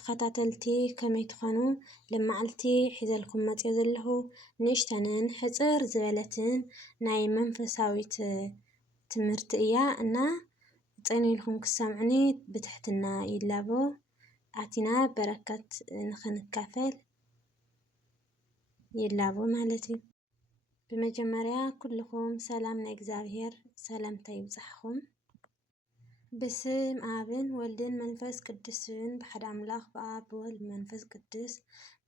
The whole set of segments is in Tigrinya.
ተኸታተልቲ ከመይ ትኾኑ ልማዓልቲ ሒዘልኩም መፅየ ዘለኹ ንእሽተንን ሕፅር ዝበለትን ናይ መንፈሳዊት ትምህርቲ እያ እና ፀኒኢልኩም ክሰምዑኒ ብትሕትና ይላቦ ኣቲና በረከት ንኽንካፈል ይላቦ ማለት እዩ። በመጀመርያ ኩልኩም ሰላም ናይ እግዚአብሔር ሰላምታ ይብፃሕኩም። በስም አብን ወልድን መንፈስ ቅዱስን ብሓደ አምላኽ በአብ ብወልድ መንፈስ ቅዱስ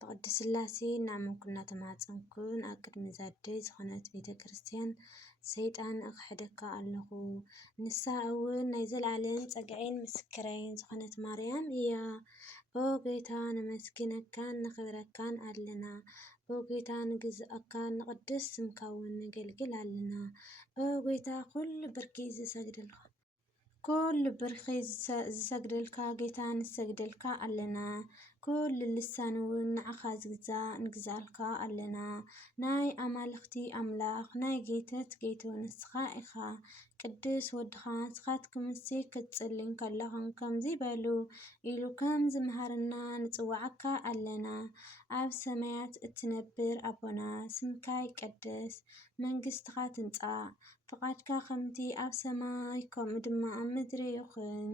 ብቅድስት ሥላሴ እናመንኩ እናተማፀንኩን ኣብ ቅድሚ ዛደይ ዝኾነት ቤተ ክርስቲያን ሰይጣን ኣክሕደካ ኣለኹ። ንሳ እውን ናይ ዘለዓለም ፀግዐን ምስክረይን ዝኾነት ማርያም እያ። ኦ ጌታ ነመስግነካን ነኽብረካን ኣለና። ኦ ጌታ ንግዝአካን ንቅድስ ስምካ እውን ነገልግል ኣለና። ኦ ጌታ ኩሉ ብርኪ ዝሰግደልካ ኩሉ ብርኪ ዝሰግደልካ ጌታ ንሰግደልካ ኣለና። ኩሉ ልሳን እውን ንዓኻ ዝግዛእ ንግዛእልካ ኣለና። ናይ ኣማልኽቲ ኣምላኽ ናይ ጌቶት ጌቶ ንስኻ ኢኻ። ቅዱስ ወድኻ ንስኻትኩም እሰይ ክትጽልይ ከለኹም ከምዚ በሉ ኢሉ ከም ዝመሃረና ንጽዋዓካ ኣለና። ኣብ ሰማያት እትነብር ኣቦና ስምካ ይቀደስ መንግስትኻ ትምጻእ ፍቃድካ ከምቲ ኣብ ሰማይ ከምኡ ድማ ኣብ ምድሪ ይኹን።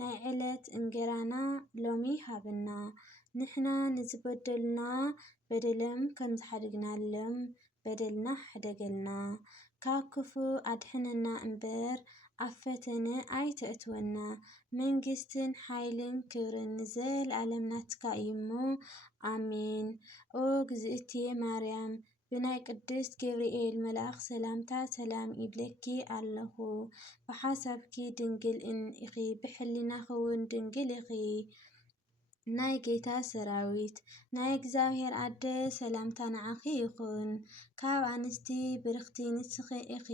ናይ ዕለት እንጀራና ሎሚ ሃበና ንሕና ንዝበደሉና በደሎም ከም ዝሓደግናሎም በደልና ሓደገልና ካብ ክፉእ ኣድሕነና እምበር ኣብ ፈተነ ኣይተእትወና። መንግስትን ሓይልን ክብርን ንዘለኣለም ናትካ እዩ እሞ ኣሜን። ኦ ግዝእትየ ማርያም ብናይ ቅዱስ ገብርኤል መልአክ ሰላምታ ሰላም ይብለኪ ኣለኹ። ብሓሳብኪ ድንግል ኢኺ ብሕሊናኺ እውን ድንግል ኢኺ። ናይ ጌታ ሰራዊት ናይ እግዚአብሔር ኣደ ሰላምታ ንዓኺ ይኹን። ካብ ኣንስቲ ብርክቲ ንስኺ ኢኺ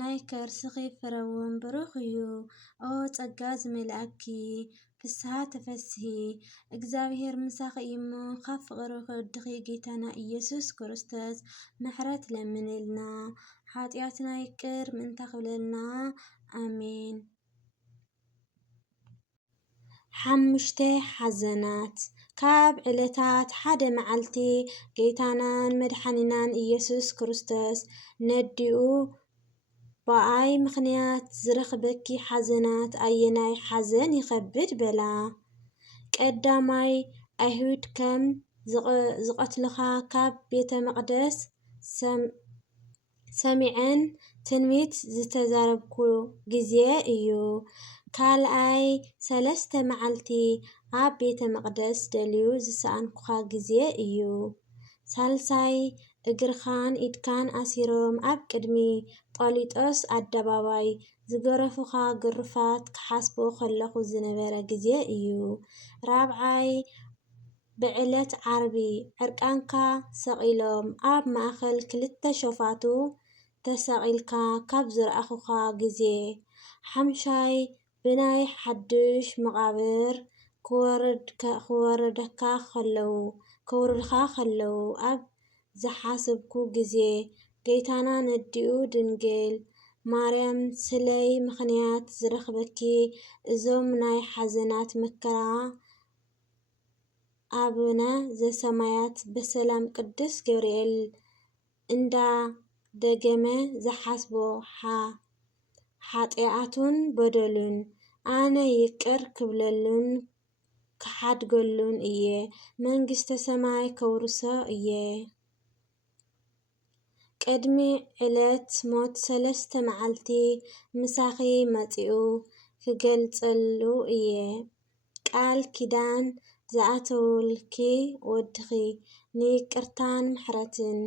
ናይ ከርስኺ ፍረ እውን ብሩኽ እዩ። ኦ ጸጋ ዝመልአኪ ፍስሃ ተፈስሒ እግዚአብሔር ምሳኺ እዩ እሞ ካብ ፍቕሪ ወድኺ ጌታና ኢየሱስ ክርስቶስ ምሕረት ለምንልና ሓጢኣትና ይቅር ምእንታ ክብለልና ኣሜን። 5 ሓዘናት ካብ ዕለታት ሓደ መዓልቲ ጌታናን መድሓኒናን ኢየሱስ ክርስቶስ ነዲኡ በኣይ ምኽንያት ዝረኽበኪ ሓዘናት ኣየናይ ሓዘን ይኸብድ በላ። ቀዳማይ ኣይሁድ ከም ዝቐትሉኻ ካብ ቤተ መቕደስ ሰሚዐን ትንቢት ዝተዛረብኩ ግዜ እዩ። ካልኣይ 3 መዓልቲ ኣብ ቤተ መቕደስ ደልዩ ዝሰኣንኩኻ ግዜ እዩ። ሳልሳይ እግርኻን ኢድካን ኣሲሮም ኣብ ቅድሚ ጳሊጦስ ኣደባባይ ዝገረፉኻ ግርፋት ክሓስቦ ከለኹ ዝነበረ ግዜ እዩ። ራብዓይ ብዕለት ዓርቢ ዕርቃንካ ሰቒሎም ኣብ ማእኸል ክልተ ሾፋቱ ተሰቒልካ ካብ ዝረኣኹኻ ግዜ። ሓምሻይ ብናይ ሓዱሽ መቓብር ክወርዱካ ከለዉ ኣብ ዝሓሰብኩ ግዜ። ጌታና ነዲኡ ድንግል ማርያም ስለይ ምኽንያት ዝረኽበኪ እዞም ናይ ሓዘናት መከራ ኣቡነ ዘሰማያት በሰላም ቅዱስ ገብርኤል እንዳደገመ ዝሓስቦ ሓጢኣቱን በደሉን ኣነ ይቅር ክብለሉን ክሓድገሉን እየ መንግስተ ሰማይ ከውርሶ እየ። ቅድሚ ዕለት ሞት 3 መዓልቲ ምሳኺ መፂኡ ክገልፀሉ እየ። ቃል ኪዳን ዝኣተውልኪ ወድኺ ንይቅርታን ምሕረትን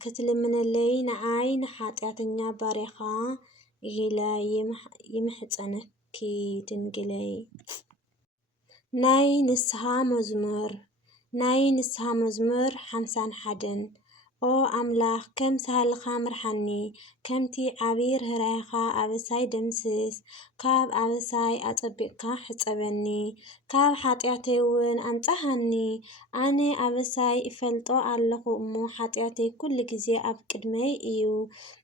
ክትልምነለይ ንዓይ ንሓጢኣተኛ ባሪኻ ኢላ ይምሕፀነኪ ድንግለይ። ናይ ንስሃ መዝሙር 51 ኦ ኣምላኽ ከም ሳህልኻ ምርሓኒ ከምቲ ዓብይ ርህራሄኻ ኣበሳይ ደምስስ። ካብ ኣበሳይ ኣፀቢቕካ ሕፀበኒ ካብ ሓጢኣተይ እውን ኣንጻሃኒ። ኣነ ኣበሳይ ይፈልጦ ኣለኹ እሞ ሓጢኣተይ ኩሉ ግዜ ኣብ ቅድመይ እዩ።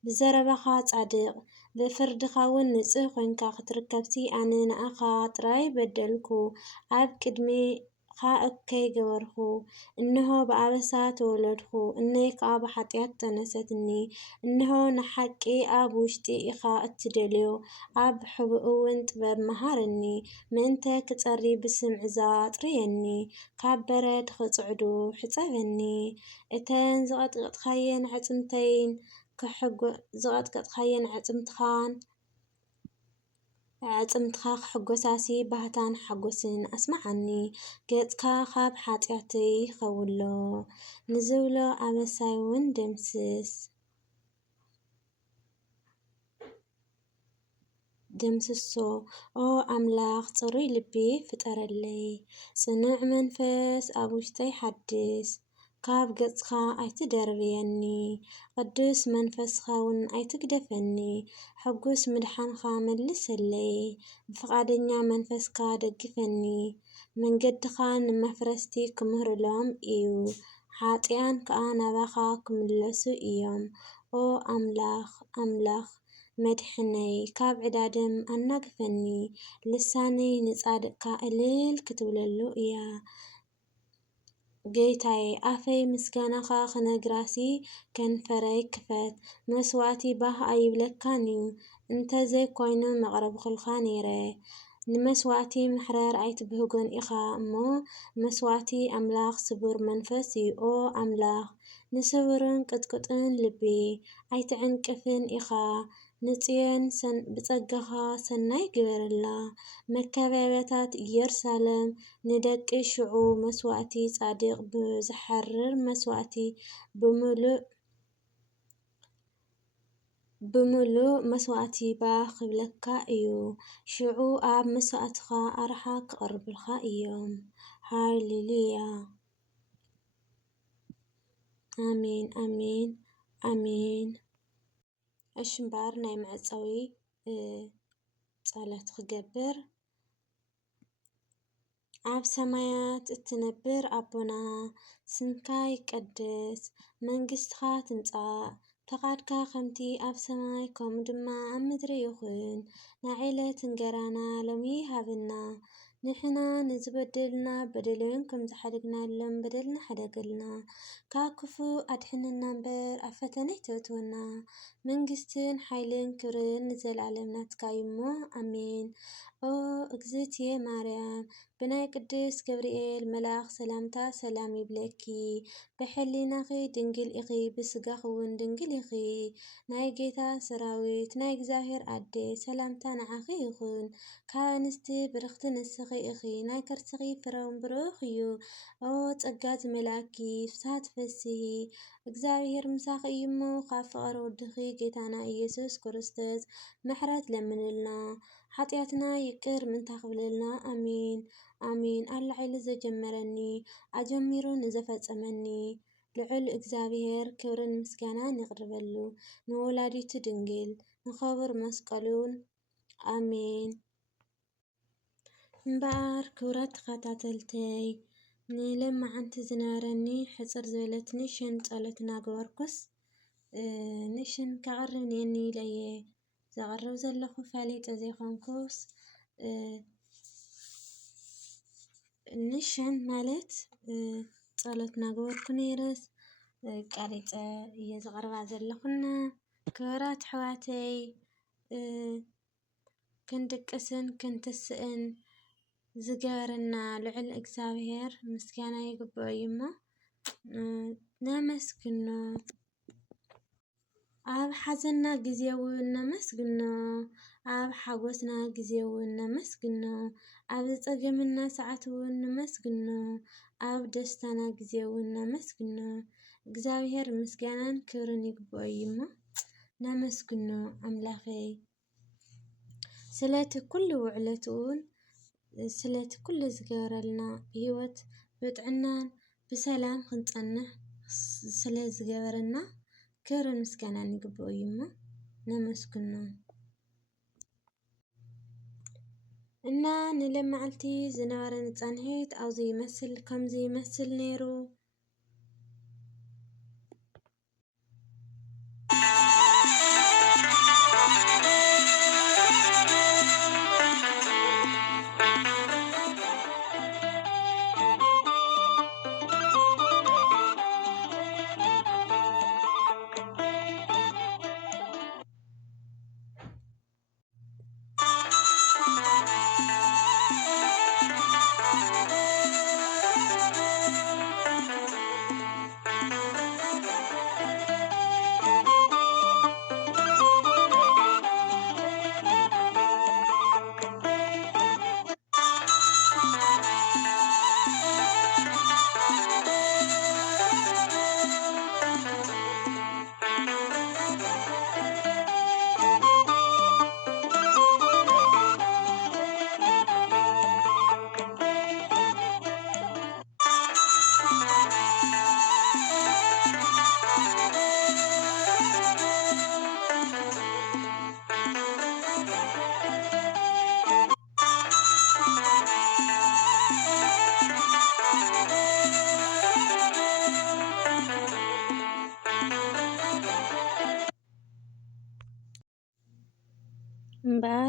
ብዘረባኻ ጻድቕ ብፍርድኻ እውን ንጽህ ኮይንካ ክትርከብሲ ኣነ ንኣኻ ጥራይ በደልኩ ኣብ ቅድሚኻ እከይ ገበርኩ እንሆ ብኣበሳ ተወለድኩ እነይ ከዓ ብሓጢኣት ተነሰትኒ እንሆ ንሓቂ ኣብ ውሽጢ ኢኻ እትደልዮ ኣብ ሕቡእ እውን ጥበብ መሃረኒ ምእንተ ክጸሪ ብስምዕዛ ጥርየኒ ካብ በረድ ክጽዕዱ ሕጸበኒ እተን ዝቐጥቀጥካየን ዓጽምተይን ዝቐጥቀጥካየን ኣዕጽምትኻ ክሕጐሳሲ ባህታን ሓጐስን ኣስማዓኒ ገጽካ ካብ ሓጢኣተይ ይኸውሎ ንዝብሎ ኣበሳይ እውን ደምስሶ ኦ ኣምላኽ ጽሩይ ልቢ ፍጠረለይ ጽኑዕ መንፈስ ኣብ ውሽጠይ ሓድስ ካብ ገጽካ ኣይትደርብየኒ ቅዱስ መንፈስካ እውን ኣይትግደፈኒ ሕጉስ ምድሓንካ መልሰለይ ብፍቓደኛ መንፈስካ ደግፈኒ መንገድኻ ንመፍረስቲ ክምህርሎም እዩ ሓጢኣን ከዓ ናባኻ ክምለሱ እዮም ኦ ኣምላኽ መድሕነይ ካብ ዕዳደም ኣናግፈኒ ልሳነይ ንጻድቕካ እልል ክትብለሉ እያ ጌታዬ ኣፈይ ምስጋናኻ ክነግራሲ ከንፈረይ ክፈት መስዋዕቲ ባህ ኣይብለካን እዩ እንተዘይኮይኑ መቕረቢ ኩልካ ነይረ ንመስዋዕቲ ምሕረር ኣይትብህጎን ኢኻ እሞ መስዋዕቲ ኣምላኽ ስቡር መንፈስ እዩ ኦ ኣምላኽ ንስቡርን ቅጥቅጥን ልቢ ኣይትዕንቅፍን ኢኻ ንጽዮን ብጸጋኻ ሰናይ ግበረላ መከበብያታት ኢየሩሳሌም ንደቂ ሽዑ መስዋዕቲ ጻድቕ ብዝሐርር መስዋዕቲ ብምሉእ መስዋዕቲ ባህ ክብለካ እዩ ሽዑ ኣብ መስዋዕትኻ ኣርሓ ክቐርብልካ እዮም ሃሌሉያ ኣሜን ኣሜን ኣሜን እሺ እምበር ናይ መዕፀዊ ጸሎት ክገብር ኣብ ሰማያት እትነብር ኣቦና ስምካ ይቀደስ መንግስትኻ ትምጻእ ፈቃድካ ከምቲ ኣብ ሰማይ ከምኡ ድማ ኣብ ምድሪ ይኹን ንዕለት እንጀራና ሎሚ ሃበና ንሕና ንዝበደልና በደልን ከም ዝሓደግናሎም በደልና ሓደገልና ካብ ክፉእ ኣድሕነና እምበር ኣብ ፈተነ ኣይተእትወና መንግስትን ሓይልን ክብርን ንዘለዓለም ናትካ እዩ እሞ ኣሜን ኦ እግዝእትየ ማርያም ብናይ ቅዱስ ገብርኤል መልኣኽ ሰላምታ ሰላም ይብለኪ ብሕሊናኺ ድንግል ኢኺ ብስጋኺ እውን ድንግል ኢኺ ናይ ጌታ ሰራዊት ናይ እግዚአብሔር ኣዴ ሰላምታ ንዓኺ ይኹን ካብ ኣንስቲ ብርኽቲ ንስኺ ኢኺ ናይ ከርስኺ ፍረ እውን ብሩኽ እዩ ኦ ጸጋ ዝመልአኪ ፍስሓት ትፈስሒ እግዚአብሔር ምሳኺ እዩ እሞ ካብ ፍቕሪ ወድኺ ጌታና ኢየሱስ ክርስቶስ ምሕረት ለምንልና ሓጢኣትና ይቅር ምንታ ክብለልና ኣሜን ኣሜን ኣላዒሉ ዘጀመረኒ ኣጀሚሩ ንዘፈጸመኒ ልዑል እግዚአብሔር ክብርን ምስጋናን ይቕርበሉ ንወላዲቱ ድንግል ንኸብር መስቀሉን ኣሜን እምበኣር ክብረት ተኸታተልተይ ንለማዓንቲ ዝነበረኒ ሕፅር ዝበለት ንእሽን ጸሎት እናገበርኩስ ንእሽን ከቕርብ ነኒ ለየ ዘቕርብ ዘለኹ ፈሊጠ ዘይኮንኩስ ንእሽን ማለት ጸሎት እናገበርኩ ነይረስ ቀሪፀ እየ ዘቕርባ ዘለኹና ክብራት ኣሕዋተይ ክንድቅስን ክንትስእን ዝገበረና ልዑል እግዚአብሔር ምስጋና ይግብኦ እዩ እሞ ነመስግኖ ኣብ ሓዘንና ግዜ እውን ነመስግኖ ኣብ ሓጎስና ግዜ እውን ነመስግኖ ኣብ ዝጸገመና ሰዓት እውን ነመስግኖ ኣብ ደስታና ግዜ እውን ነመስግኖ እግዚአብሔር ምስጋናን ክብርን ይግብኦ እዩ እሞ ነመስግኖ ኣምላኸይ ስለቲ ኩሉ ውዕለት እውን ስለቲ ኩሉ ዝገበረልና ብሂወት ብጥዕናን ብሰላም ክንጸንሕ ስለ ዝገበረና ክብርን ምስጋናን ይግብኦ እዩ እሞ ነመስግኖ እና ንለማዓልቲ ዝነበረኒ ጸንሒት ኣብዚ ይመስል ከምዚ ይመስል ነይሩ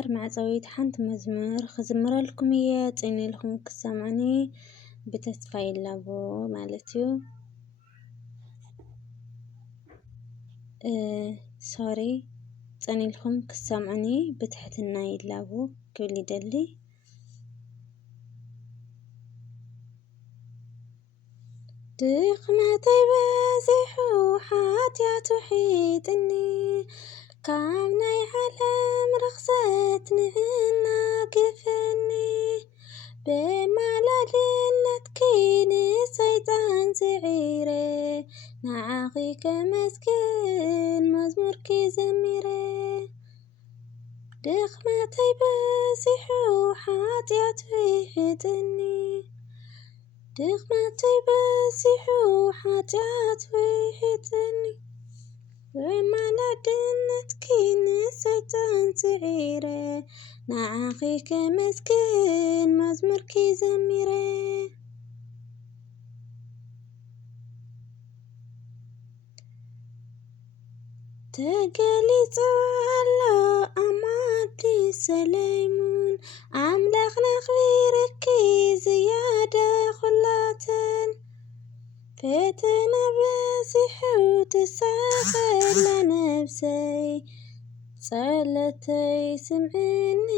ንምግባር መዕፀዊት ሓንቲ መዝሙር ክዝምረልኩም እየ ፅን ኢልኩም ክሰምዑኒ ብተስፋ ይላቦ ማለት እዩ። ሶሪ ፅን ኢልኩም ክሰምዑኒ ብትሕትና ይላቦ ክብል ይደሊ። ድኽመተይ በዚሑ ሓትያቱ ሒጥኒ ካብ ናይ ዓለም ርኽሰት ንዕናግፈኒ ብማላድነትኪ ንሰይጣን ስዒረ ንዓኺ ከመስግን መዝሙርኪ ዘሚረ ድኽመተይ በዚሑ ሓትያቱ ሒጥኒ ድኽመተይ በዚሑ ሓትያቱ ሒጥኒ ብማላድነትኪ ንሰይጣን ስዒረ ንዓኺ ከመስግን መዝሙርኪ ዘሚረ ተገሊጹ ኣሎ ኣማዲ ሰለይሙን ኣምላኽና ኽቢረኪ ዝያደ ኹላተን ፈተና በዚሑ ትሳቐላ ነብሰይ ጸለተይ ስምዕኒ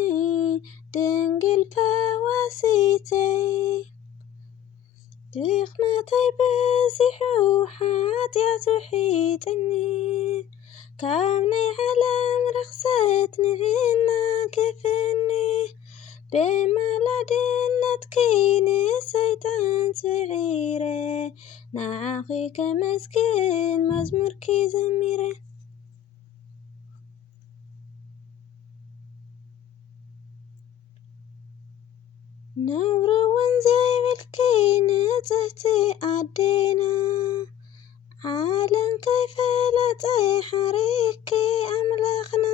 ድንግል ፈዋሲተይ ድኽመተይ በዚሑ ሓትያቱ ሒጥኒ ካብ ናይ ዓለም ርኽሰት ንዕናግፈኒ ብማላድነትኪ ንሰይጣን ስዒረ ንዓኺ ከመስግን መዝሙርኪ ዘሚረ ነውሪ እውን ዘይብልኪ ንጽህቲ ኣዴና ዓለም ከይፈለጠ ሓሪክኪ ኣምላኽና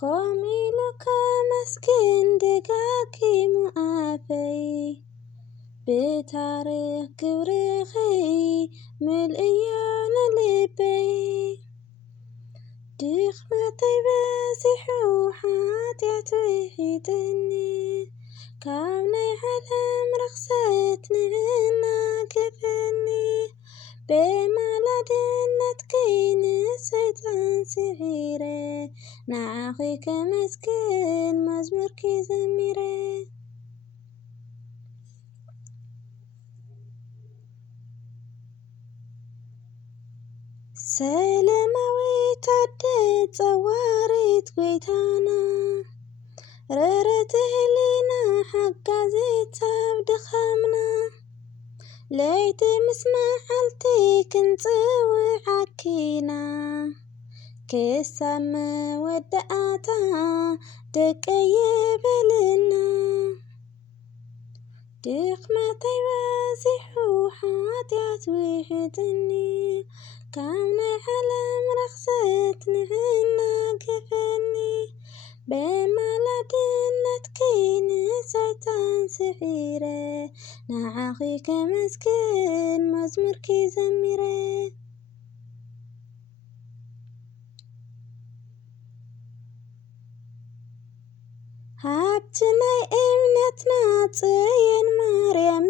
ከምኡ ኢሉ ከመስግን ደጋጊሙ ኣፈይ ብታሪኽ ግብርኺ ምልእዮ ንልበይ ድኽመተይ በዚሑ ሓትያቱ ሒጥኒ ካብ ናይ ዓለም ርኽሰት ንዕናግፈኒ ብማላድነትኪ ንሰይጣን ስዒረ ንዓኺ ከመስግን መዝሙርኪ ዘሚረ ሰላማዊት ኣደ ጸዋሪት ጎይታና ርርት ህሊና ሓጋዚት ኣብ ድኻምና ለይቲ ምስ መዓልቲ ክንጽውዓኪ ኢና ክሳብ መወዳእታ ደቀይ በልና ድኽመተይ በዚሑ ሓትያቱ ሒጥኒ ካብ ናይ ዓለም ርኽሰት ንዕናግፈኒ ብማላድነትኪ ንሰይጣን ስዒረ ንዓኺ ከመስግን መዝሙርኪ ዘሚረ ሃብቲ ናይ እምነትና ጽዮን ማርያም